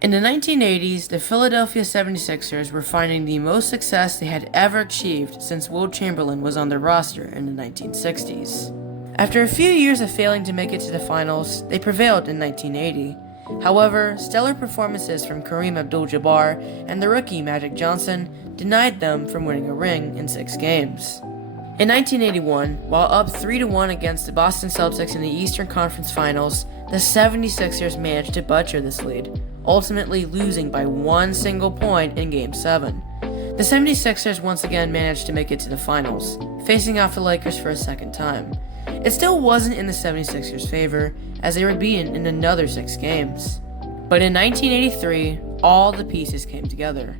In the 1980s, the Philadelphia 76ers were finding the most success they had ever achieved since Wilt Chamberlain was on their roster in the 1960s. After a few years of failing to make it to the finals, they prevailed in 1980. However, stellar performances from Kareem Abdul-Jabbar and the rookie Magic Johnson denied them from winning a ring in 6 games. In 1981, while up 3-1 against the Boston Celtics in the Eastern Conference Finals, the 76ers managed to butcher this lead, ultimately losing by 1 single point in Game 7. The 76ers once again managed to make it to the finals, facing off the Lakers for a second time. It still wasn't in the 76ers' favor, as they were beaten in another 6 games. But in 1983, all the pieces came together.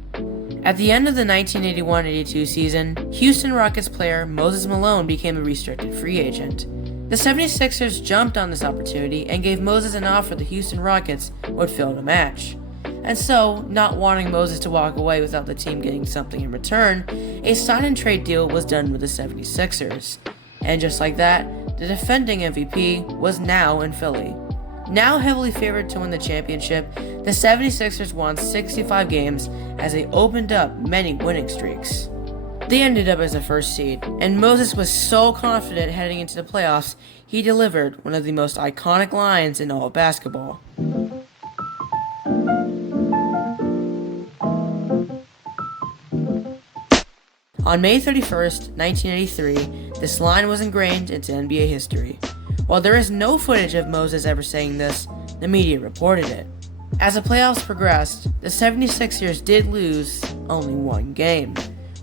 At the end of the 1981-82 season, Houston Rockets player Moses Malone became a restricted free agent. The 76ers jumped on this opportunity and gave Moses an offer the Houston Rockets would fail to match. And so, not wanting Moses to walk away without the team getting something in return, a sign-and-trade deal was done with the 76ers. And just like that, the defending MVP was now in Philly. Now heavily favored to win the championship, the 76ers won 65 games as they opened up many winning streaks. They ended up as a first seed, and Moses was so confident heading into the playoffs, he delivered one of the most iconic lines in all of basketball. On May 31st, 1983, this line was ingrained into NBA history. While there is no footage of Moses ever saying this, the media reported it. As the playoffs progressed, the 76ers did lose only 1 game.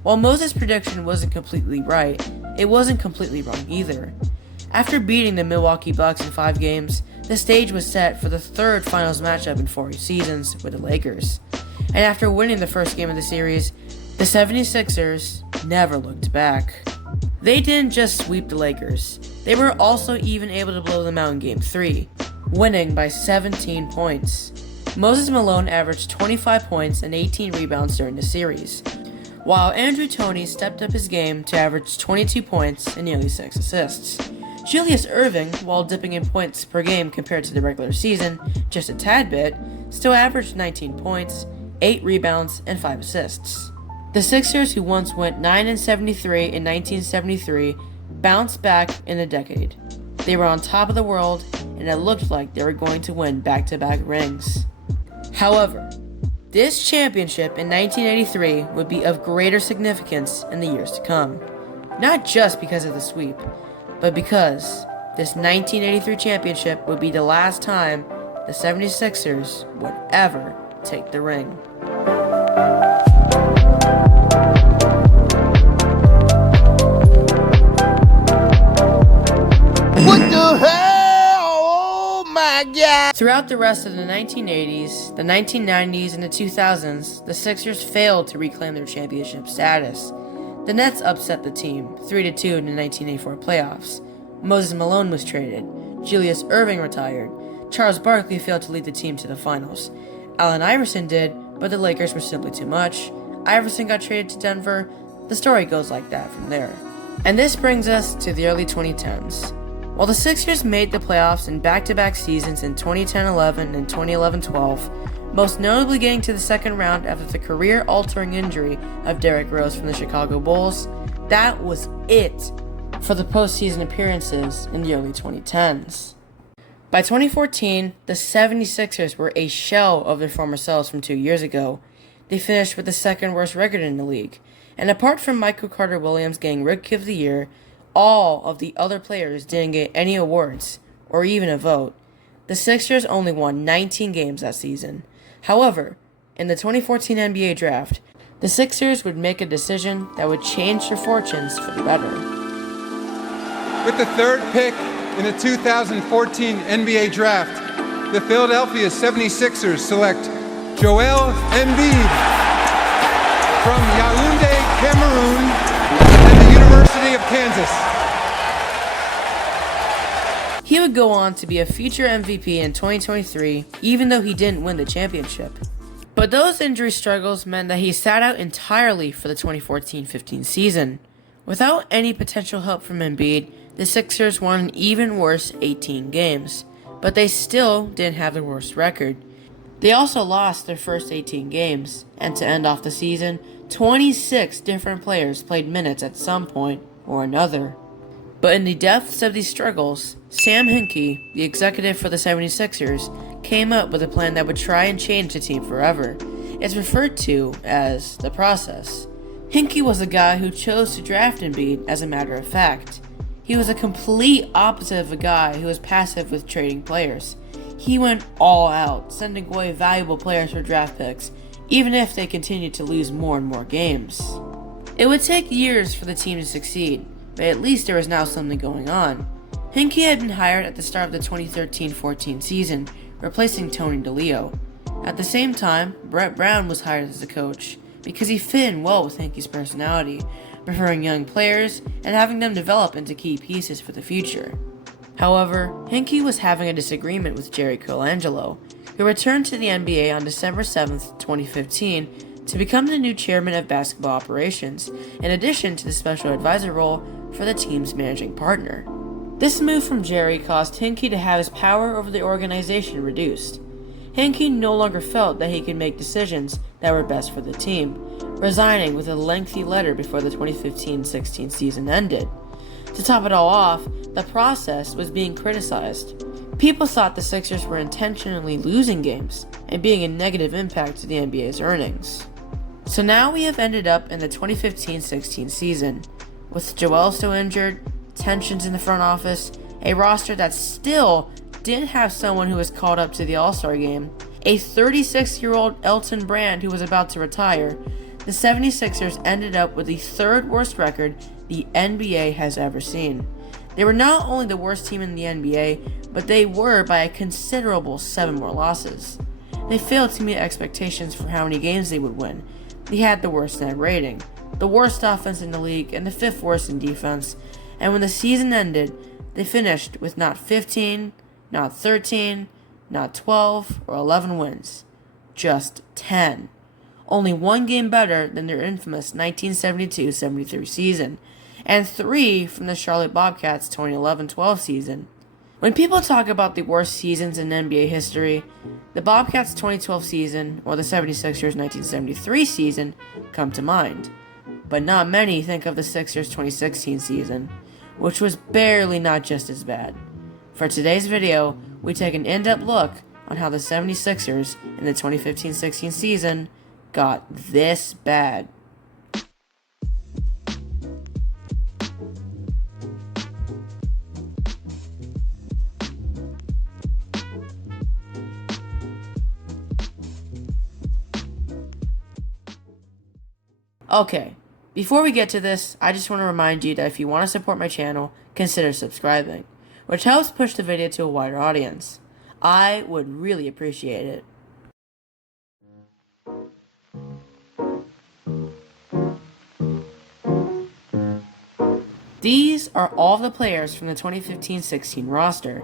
While Moses' prediction wasn't completely right, it wasn't completely wrong either. After beating the Milwaukee Bucks in 5 games, the stage was set for the 3rd finals matchup in 4 seasons with the Lakers. And after winning the first game of the series, the 76ers never looked back. They didn't just sweep the Lakers, they were also even able to blow them out in Game 3, winning by 17 points. Moses Malone averaged 25 points and 18 rebounds during the series, while Andrew Toney stepped up his game to average 22 points and nearly 6 assists. Julius Erving, while dipping in points per game compared to the regular season just a tad bit, still averaged 19 points, 8 rebounds, and 5 assists. The Sixers, who once went 9-73 in 1973, bounced back in a decade. They were on top of the world, and it looked like they were going to win back-to-back rings. However, this championship in 1983 would be of greater significance in the years to come. Not just because of the sweep, but because this 1983 championship would be the last time the 76ers would ever take the ring. What the hell? Oh my God! Throughout the rest of the 1980s, the 1990s, and the 2000s, the Sixers failed to reclaim their championship status. The Nets upset the team 3-2 in the 1984 playoffs. Moses Malone was traded. Julius Erving retired. Charles Barkley failed to lead the team to the finals. Allen Iverson did, but the Lakers were simply too much. Iverson got traded to Denver. The story goes like that from there. And this brings us to the early 2010s. While the Sixers made the playoffs in back-to-back seasons in 2010-11 and 2011-12, most notably getting to the second round after the career-altering injury of Derrick Rose from the Chicago Bulls, that was it for the postseason appearances in the early 2010s. By 2014, the 76ers were a shell of their former selves from 2 years ago. They finished with the second worst record in the league, and apart from Michael Carter-Williams getting Rookie of the Year, all of the other players didn't get any awards, or even a vote. The Sixers only won 19 games that season. However, in the 2014 NBA draft, the Sixers would make a decision that would change their fortunes for the better. With the 3rd pick in the 2014 NBA draft, the Philadelphia 76ers select Joel Embiid from Yaoundé, Cameroon, and the University of Kansas. He would go on to be a future MVP in 2023, even though he didn't win the championship. But those injury struggles meant that he sat out entirely for the 2014-15 season. Without any potential help from Embiid, the Sixers won an even worse 18 games, but they still didn't have the worst record. They also lost their first 18 games, and to end off the season, 26 different players played minutes at some point or another. But in the depths of these struggles, Sam Hinkie, the executive for the 76ers, came up with a plan that would try and change the team forever. It's referred to as the process. Hinkie was a guy who chose to draft Embiid as a matter of fact. He was a complete opposite of a guy who was passive with trading players. He went all out, sending away valuable players for draft picks, even if they continued to lose more and more games. It would take years for the team to succeed, but at least there was now something going on. Hinkie had been hired at the start of the 2013-14 season, replacing Tony DeLeo. At the same time, Brett Brown was hired as the coach because he fit in well with Hinkie's personality, preferring young players and having them develop into key pieces for the future. However, Hinkie was having a disagreement with Jerry Colangelo, who returned to the NBA on December 7, 2015, to become the new chairman of basketball operations, in addition to the special advisor role for the team's managing partner. This move from Jerry caused Hinkie to have his power over the organization reduced. Hinkie no longer felt that he could make decisions that were best for the team, resigning with a lengthy letter before the 2015-16 season ended. To top it all off, the process was being criticized. People thought the Sixers were intentionally losing games and being a negative impact to the NBA's earnings. So now we have ended up in the 2015-16 season, with Joel still injured, tensions in the front office, a roster that still didn't have someone who was called up to the All-Star game, a 36-year-old Elton Brand who was about to retire. The 76ers ended up with the third worst record the NBA has ever seen. They were not only the worst team in the NBA, but they were by a considerable 7 more losses. They failed to meet expectations for how many games they would win. They had the worst net rating, the worst offense in the league, and the 5th worst in defense. And when the season ended, they finished with not 15, not 13, not 12 or 11 wins, just 10. Only 1 game better than their infamous 1972-73 season, and 3 from the Charlotte Bobcats 2011-12 season. When people talk about the worst seasons in NBA history, the Bobcats 2012 season or the 76ers 1973 season come to mind. But not many think of the Sixers 2016 season, which was barely not just as bad. For today's video, we take an in-depth look on how the 76ers in the 2015-16 season got this bad. Okay, before we get to this, I just want to remind you that if you want to support my channel, consider subscribing, which helps push the video to a wider audience. I would really appreciate it. These are all the players from the 2015-16 roster.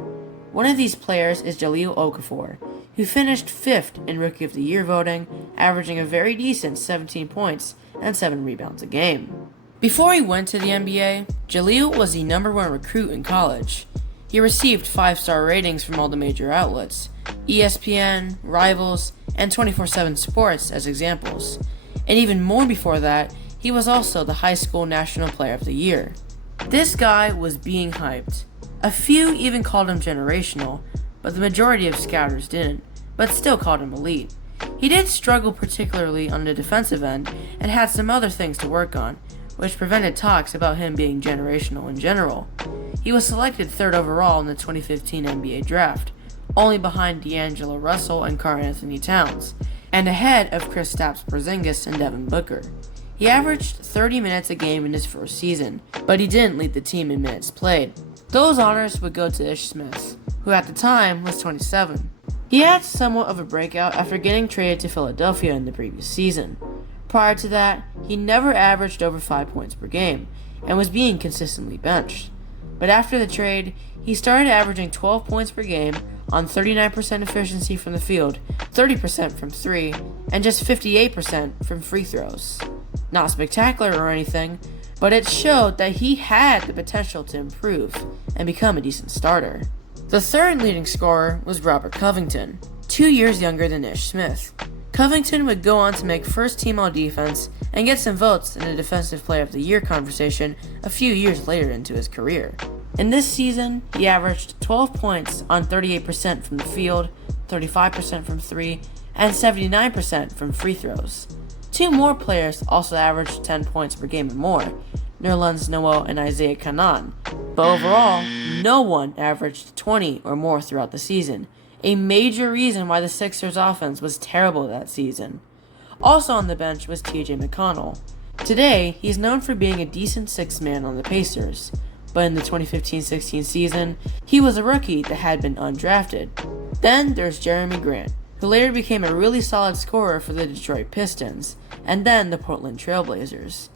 One of these players is Jahlil Okafor, who finished 5th in Rookie of the Year voting, averaging a very decent 17 points and 7 rebounds a game. Before he went to the NBA, Jahlil was the #1 recruit in college. He received 5-star ratings from all the major outlets, ESPN, Rivals, and 24/7 Sports as examples. And even more before that, he was also the High School National Player of the Year. This guy was being hyped. A few even called him generational, but the majority of scouters didn't, but still called him elite. He did struggle particularly on the defensive end and had some other things to work on, which prevented talks about him being generational in general. He was selected 3rd overall in the 2015 NBA draft, only behind D'Angelo Russell and Karl-Anthony Towns, and ahead of Kristaps Porzingis and Devin Booker. He averaged 30 minutes a game in his first season, but he didn't lead the team in minutes played. Those honors would go to Ish Smith, who at the time was 27. He had somewhat of a breakout after getting traded to Philadelphia in the previous season. Prior to that, he never averaged over 5 points per game, and was being consistently benched. But after the trade, he started averaging 12 points per game on 39% efficiency from the field, 30% from 3, and just 58% from free throws. Not spectacular or anything, but it showed that he had the potential to improve and become a decent starter. The third leading scorer was Robert Covington, 2 years younger than Ish Smith. Covington would go on to make first team all defense and get some votes in the Defensive Player of the Year conversation a few years later into his career. In this season, he averaged 12 points on 38% from the field, 35% from 3, and 79% from free throws. 2 more players also averaged 10 points per game or more, Nerlens Noel and Isaiah Canaan, but overall, no one averaged 20 or more throughout the season, a major reason why the Sixers offense was terrible that season. Also on the bench was TJ McConnell. Today, he's known for being a decent sixth man on the Pacers, but in the 2015-16 season, he was a rookie that had been undrafted. Then there's Jeremy Grant, who later became a really solid scorer for the Detroit Pistons, and then the Portland Trail Blazers.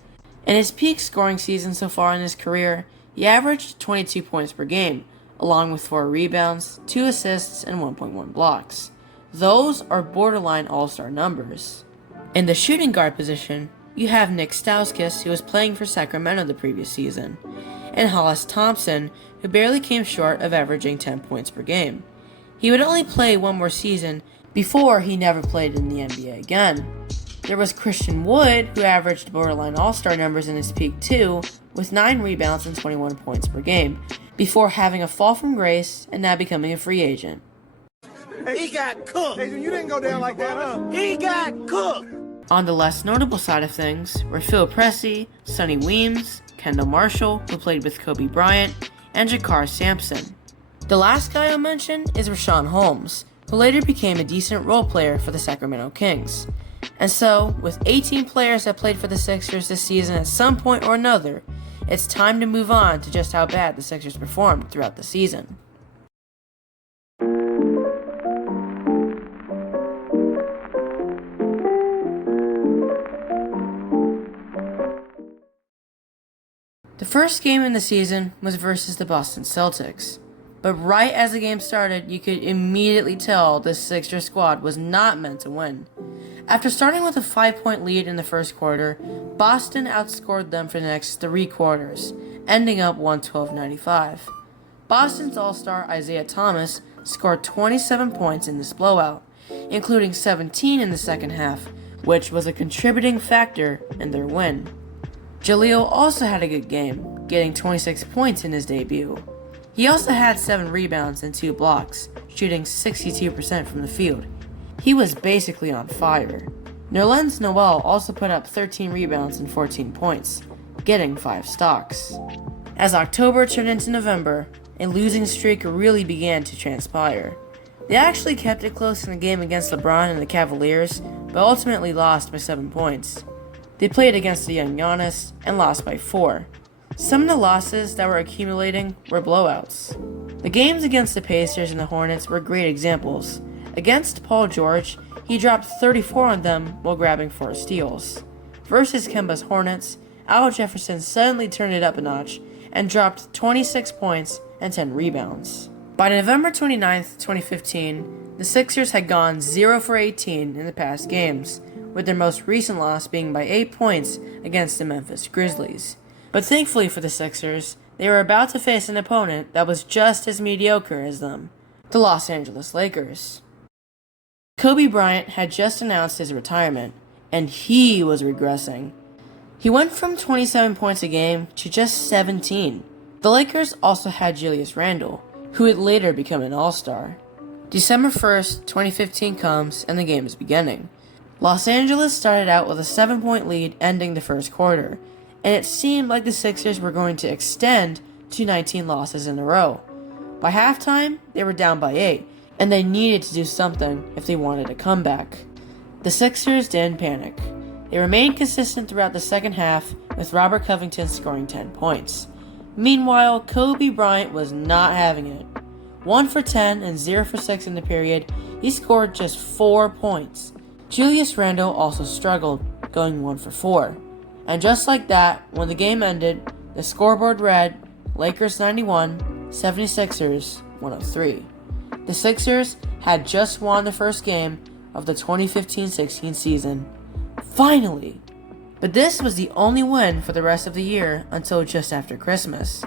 In his peak scoring season so far in his career, he averaged 22 points per game, along with 4 rebounds, 2 assists, and 1.1 blocks. Those are borderline all-star numbers. In the shooting guard position, you have Nick Stauskas, who was playing for Sacramento the previous season, and Hollis Thompson, who barely came short of averaging 10 points per game. He would only play one more season before he never played in the NBA again. There was Christian Wood, who averaged borderline all-star numbers in his peak too, with 9 rebounds and 21 points per game, before having a fall from grace and now becoming a free agent. He got cooked. Adrian, you didn't go down like that, huh? He got cooked. On the less notable side of things were Phil Pressey, Sonny Weems, Kendall Marshall, who played with Kobe Bryant, and Jakar Sampson. The last guy I'll mention is Richaun Holmes, who later became a decent role player for the Sacramento Kings. And so, with 18 players that played for the Sixers this season at some point or another, it's time to move on to just how bad the Sixers performed throughout the season. The first game in the season was versus the Boston Celtics, but right as the game started, you could immediately tell this Sixers squad was not meant to win. After starting with a 5-point lead in the first quarter, Boston outscored them for the next 3 quarters, ending up 112-95. Boston's all-star Isaiah Thomas scored 27 points in this blowout, including 17 in the second half, which was a contributing factor in their win. Jaleel also had a good game, getting 26 points in his debut. He also had 7 rebounds and 2 blocks, shooting 62% from the field. He was basically on fire. Nerlens Noel also put up 13 rebounds and 14 points, getting 5 stocks. As October turned into November, a losing streak really began to transpire. They actually kept it close in the game against LeBron and the Cavaliers, but ultimately lost by 7 points. They played against the young Giannis and lost by 4. Some of the losses that were accumulating were blowouts. The games against the Pacers and the Hornets were great examples. Against Paul George, he dropped 34 on them while grabbing 4 steals. Versus Kemba's Hornets, Al Jefferson suddenly turned it up a notch and dropped 26 points and 10 rebounds. By November 29, 2015, the Sixers had gone 0 for 18 in the past games, with their most recent loss being by 8 points against the Memphis Grizzlies. But thankfully for the Sixers, they were about to face an opponent that was just as mediocre as them, the Los Angeles Lakers. Kobe Bryant had just announced his retirement, and he was regressing. He went from 27 points a game to just 17. The Lakers also had Julius Randle, who would later become an All-Star. December 1st, 2015 comes, and the game is beginning. Los Angeles started out with a 7-point lead ending the first quarter, and it seemed like the Sixers were going to extend to 19 losses in a row. By halftime, they were down by 8, and they needed to do something if they wanted a comeback. The Sixers didn't panic. They remained consistent throughout the second half, with Robert Covington scoring 10 points. Meanwhile, Kobe Bryant was not having it. 1 for 10 and 0 for 6 in the period, he scored just 4 points. Julius Randle also struggled, going 1 for 4. And just like that, when the game ended, the scoreboard read, Lakers 91, 76ers 103. The Sixers had just won the first game of the 2015-16 season. Finally! But this was the only win for the rest of the year until just after Christmas.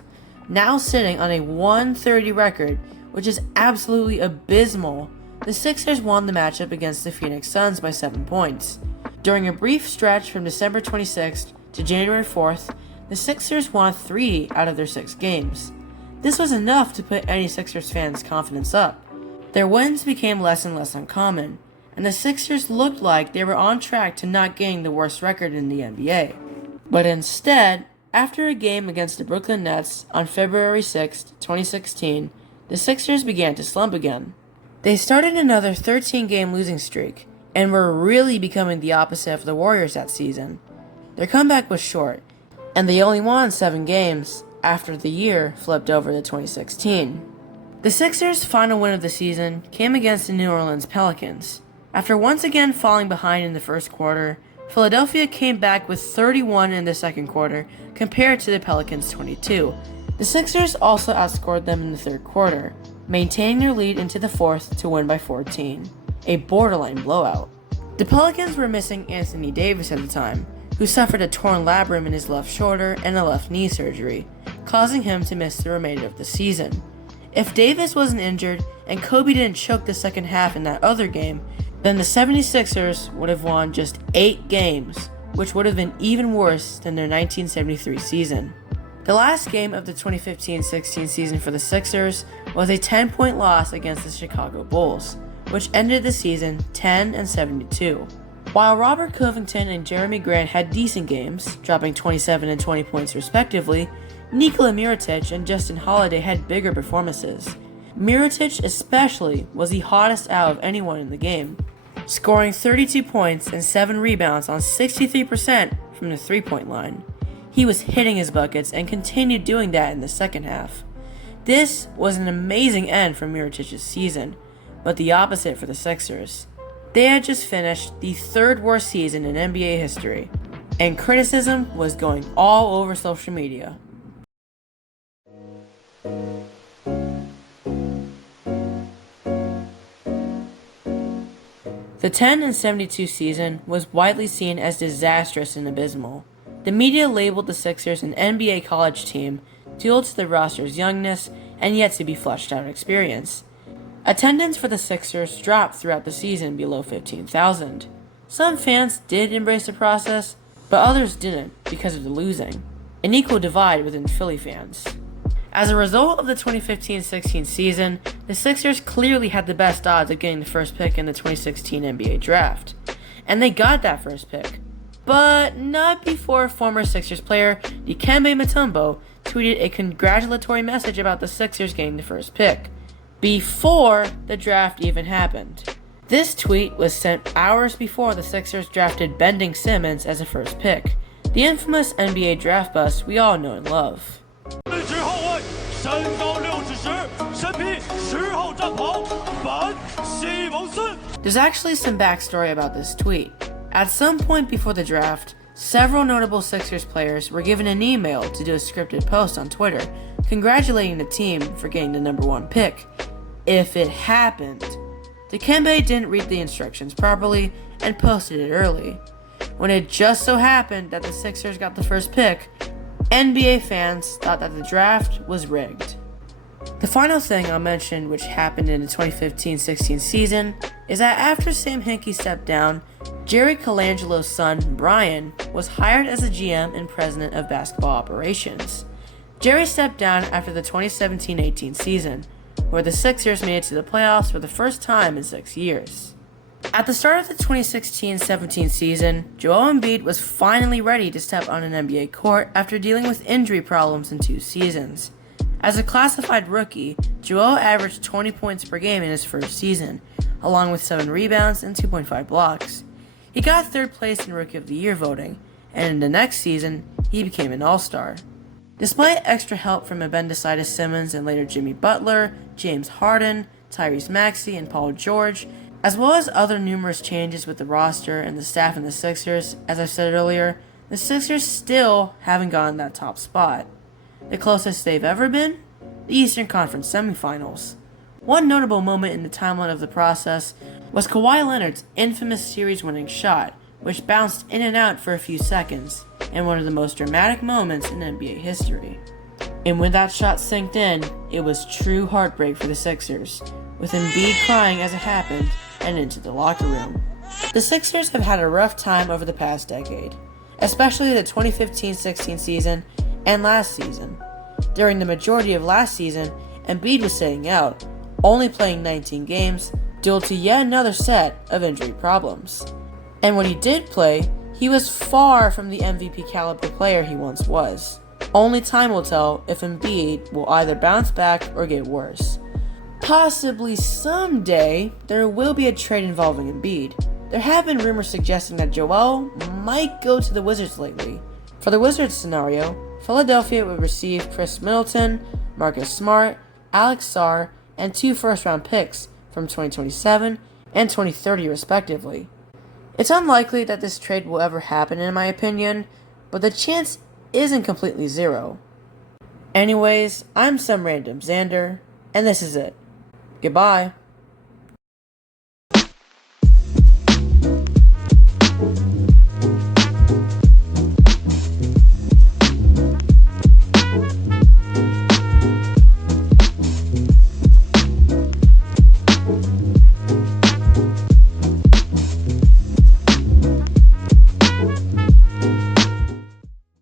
Now sitting on a 130 record, which is absolutely abysmal, the the Sixers won the matchup against the Phoenix Suns by 7 points. During a brief stretch from December 26th to January 4th, the Sixers won 3 out of their 6 games. This was enough to put any Sixers fans' confidence up. Their wins became less and less uncommon, and the Sixers looked like they were on track to not gain the worst record in the NBA. But instead, after a game against the Brooklyn Nets on February 6, 2016, the Sixers began to slump again. They started another 13-game losing streak, and were really becoming the opposite of the Warriors that season. Their comeback was short, and they only won 7 games after the year flipped over to 2016. The Sixers' final win of the season came against the New Orleans Pelicans. After once again falling behind in the first quarter, Philadelphia came back with 31 in the second quarter compared to the Pelicans' 22. The Sixers also outscored them in the third quarter, maintaining their lead into the fourth to win by 14, a borderline blowout. The Pelicans were missing Anthony Davis at the time, who suffered a torn labrum in his left shoulder and a left knee surgery, causing him to miss the remainder of the season. If Davis wasn't injured and Kobe didn't choke the second half in that other game, then the 76ers would have won just 8 games, which would have been even worse than their 1973 season. The last game of the 2015-16 season for the Sixers was a 10-point loss against the Chicago Bulls, which ended the season 10-72. While Robert Covington and Jeremy Grant had decent games, dropping 27 and 20 points respectively, Nikola Mirotic and Justin Holiday had bigger performances. Mirotic especially was the hottest out of anyone in the game, scoring 32 points and 7 rebounds on 63% from the three-point line. He was hitting his buckets and continued doing that in the second half. This was an amazing end for Mirotic's season, but the opposite for the Sixers. They had just finished the 3rd worst season in NBA history, and criticism was going all over social media. The 10-72 season was widely seen as disastrous and abysmal. The media labeled the Sixers an NBA college team due to the roster's youngness and yet to be fleshed out experience. Attendance for the Sixers dropped throughout the season below 15,000. Some fans did embrace the process, but others didn't because of the losing, an equal divide within Philly fans. As a result of the 2015-16 season, the Sixers clearly had the best odds of getting the first pick in the 2016 NBA draft, and they got that first pick. But not before former Sixers player Dikembe Mutombo tweeted a congratulatory message about the Sixers getting the first pick, before the draft even happened. This tweet was sent hours before the Sixers drafted Bending Simmons as a first pick, the infamous NBA draft bust we all know and love. There's actually some backstory about this tweet. At some point before the draft, several notable Sixers players were given an email to do a scripted post on Twitter, congratulating the team for getting the number 1 pick, if it happened. Dikembe didn't read the instructions properly and posted it early. When it just so happened that the Sixers got the first pick, NBA fans thought that the draft was rigged. The final thing I'll mention which happened in the 2015-16 season is that after Sam Hinkie stepped down, Jerry Colangelo's son, Brian, was hired as a GM and president of basketball operations. Jerry stepped down after the 2017-18 season, where the Sixers made it to the playoffs for the first time in 6 years. At the start of the 2016-17 season, Joel Embiid was finally ready to step on an NBA court after dealing with injury problems in 2 seasons. As a classified rookie, Joel averaged 20 points per game in his first season, along with 7 rebounds and 2.5 blocks. He got 3rd place in Rookie of the Year voting, and in the next season, he became an All-Star. Despite extra help from Abendicitis Simmons and later Jimmy Butler, James Harden, Tyrese Maxey, and Paul George, as well as other numerous changes with the roster and the staff in the Sixers, as I said earlier, the Sixers still haven't gotten that top spot. The closest they've ever been? The Eastern Conference semifinals. One notable moment in the timeline of the process was Kawhi Leonard's infamous series-winning shot, which bounced in and out for a few seconds, and one of the most dramatic moments in NBA history. And when that shot sank in, it was true heartbreak for the Sixers, with Embiid crying as it happened and into the locker room. The Sixers have had a rough time over the past decade, especially the 2015-16 season and last season. During the majority of last season, Embiid was sitting out, only playing 19 games due to yet another set of injury problems. And when he did play, he was far from the MVP caliber player he once was. Only time will tell if Embiid will either bounce back or get worse. Possibly someday, there will be a trade involving Embiid. There have been rumors suggesting that Joel might go to the Wizards lately. For the Wizards scenario, Philadelphia would receive Chris Middleton, Marcus Smart, Alex Sarr, and 2 first-round picks from 2027 and 2030 respectively. It's unlikely that this trade will ever happen in my opinion, but the chance isn't completely zero. Anyways, I'm some random Xander, and this is it. Goodbye.